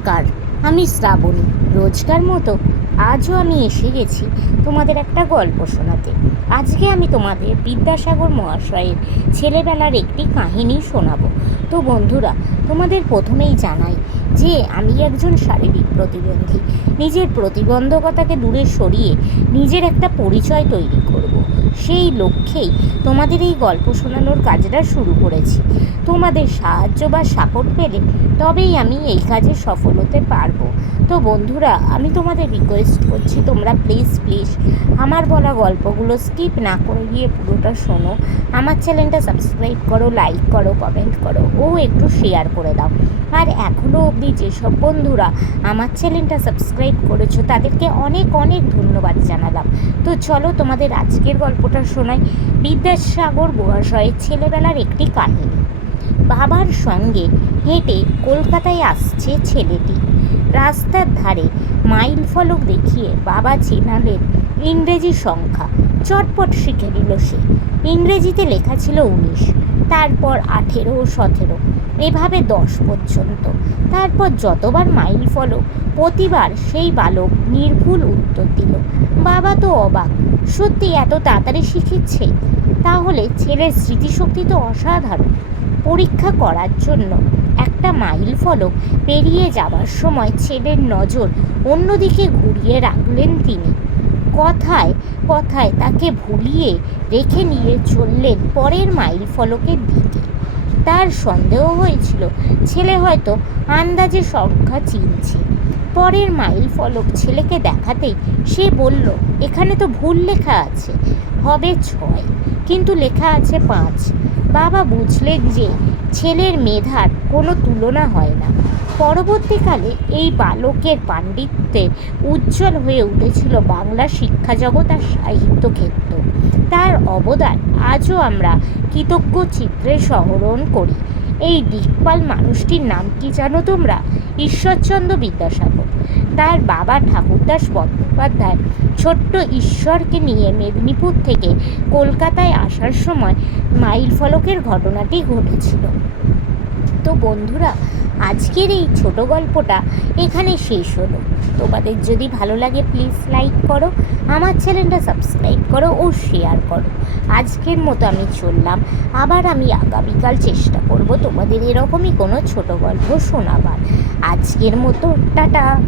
নমস্কার। আমি শ্রাবণী। রোজকার মতো আজও আমি এসে গেছি তোমাদের একটা গল্প শোনাতে। আজকে আমি তোমাদের বিদ্যাসাগর মহাশয়ের ছেলেবেলার একটি কাহিনী শোনাবো। তো বন্ধুরা, তোমাদের প্রথমেই জানাই যে আমি একজন শারীরিক প্রতিবন্ধী। নিজের প্রতিবন্ধকতাকে দূরে সরিয়ে নিজের একটা পরিচয় তৈরি করব। সেই লক্ষ্যেই তোমাদের এই গল্প শোনানোর কাজটা শুরু করেছি। তোমাদের সাহায্য বা সাপোর্ট পেলে তবেই আমি এই কাজে সফল হতে পারব। তো বন্ধুরা, আমি তোমাদের রিকোয়েস্ট করছি, তোমরা প্লিজ প্লিজ আমার বলা গল্পগুলো স্কিপ না করে গিয়ে পুরোটা শোনো। আমার চ্যানেলটা সাবস্ক্রাইব করো লাইক করো কমেন্ট করো, ও একটু শেয়ার করে দাও। আর এখনও অবধি যেসব বন্ধুরা আমার চ্যানেলটা সাবস্ক্রাইব করেছ, তাদেরকে অনেক অনেক ধন্যবাদ জানালাম। তো চলো তোমাদের আজকের গল্পটা শোনাই বিদ্যাসাগর মহাশয়ের ছেলেবেলার একটি কাহিনী। বাবার সঙ্গে হেঁটে কলকাতায় আসছে ছেলেটি। রাস্তার ধারে মাইল ফলক দেখিয়ে বাবা চেনালেন ইংরেজি সংখ্যা চটপট শিখে নিল সে। ইংরেজিতে লেখা ছিল উনিশ। তারপর আঠেরো, সতেরো, এভাবে দশ পর্যন্ত। তারপর যতবার মাইল ফলক, প্রতিবার সেই বালক নির্ভুল উত্তর দিল। বাবা তো অবাক, সত্যি এত তাড়াতাড়ি শিখিচ্ছে তাহলে ছেলের স্মৃতিশক্তি তো অসাধারণ। পরীক্ষা করার জন্য একটা মাইল ফলক পেরিয়ে যাওয়ার সময় ছেলের নজর অন্যদিকে ঘুরিয়ে রাখলেন তিনি। কথায় কথায় তাকে ভুলিয়ে রেখে নিয়ে চললেন পরের মাইল ফলকের দিকে। তার সন্দেহ হয়েছিল, ছেলে হয়তো আন্দাজে সংখ্যা চিনছে। পরের মাইল ফলক ছেলেকে দেখাতেই সে বলল, এখানে তো ভুল লেখা আছে, হবে ছয়, কিন্তু লেখা আছে পাঁচ। বাবা বুঝলেন যে ছেলের মেধার কোনো তুলনা হয় না। পরবর্তীকালে এই বালকের পাণ্ডিত্যে উজ্জ্বল হয়ে উঠেছিল বাংলা শিক্ষা জগৎ আর সাহিত্য ক্ষেত্র। তার অবদান আজও আমরা কৃতজ্ঞ চিত্রে স্মরণ করি। এই দিকপাল মানুষটির নাম কি জানো তোমরা? ঈশ্বরচন্দ্র বিদ্যাসাগর। তার বাবা ঠাকুরদাস বন্দ্যোপাধ্যায় ছোট্ট ঈশ্বরকে নিয়ে মেদিনীপুর থেকে কলকাতায় আসার সময় মাইল ফলকের ঘটনাটি ঘটেছিল। তো বন্ধুরা আজকের এই ছোট গল্পটা এখানে শেষ হলো। তোমাদের যদি ভালো লাগে প্লিজ লাইক করো, আমার চ্যানেলটা সাবস্ক্রাইব করো ও শেয়ার করো। আজকের মতো আমি চললাম। আবার আমি আগামীকাল চেষ্টা করব তোমাদের এরকমই কোনো ছোট গল্প শোনাবার। আজকের মতো, টাটা!